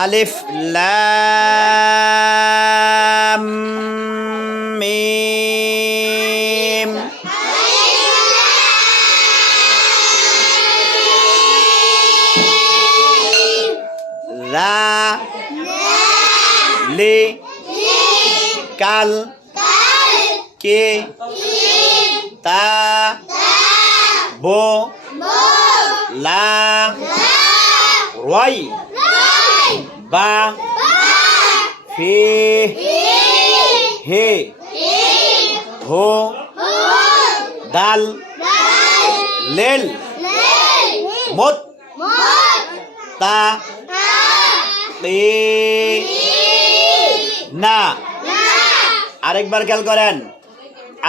আলিফ লাম মিম। রা লি কাল কে তা বো লা রয় বা ফি হে হো দাল লেল মত তা তে না। আরেকবার খেয়াল করেন,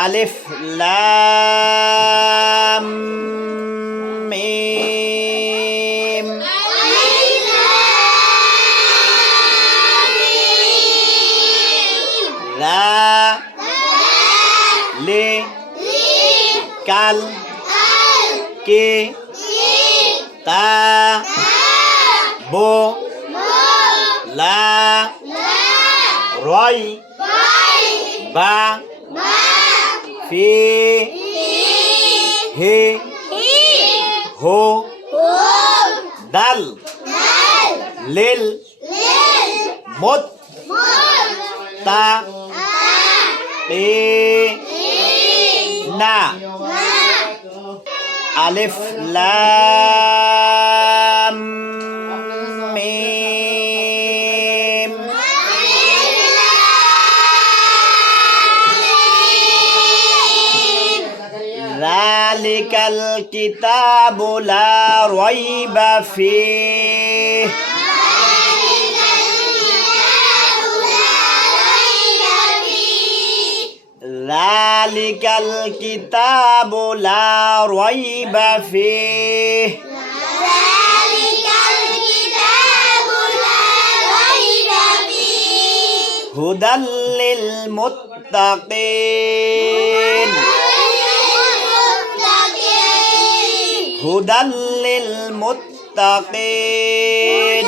আলিফ লাম মিম। রা লি কাল কে তা বো লা রয় বা ফি হে হো দাল লেল মত তা তে না। আলিফ লাম মিম। যালিকাল কিতাবু লা রাইবা ফীহ। যালিকাল কিতাবু লা রাইবা ফীহ। হুদাল লিল মুত্তাকিন। হুদাল লিল মুত্তাকিন।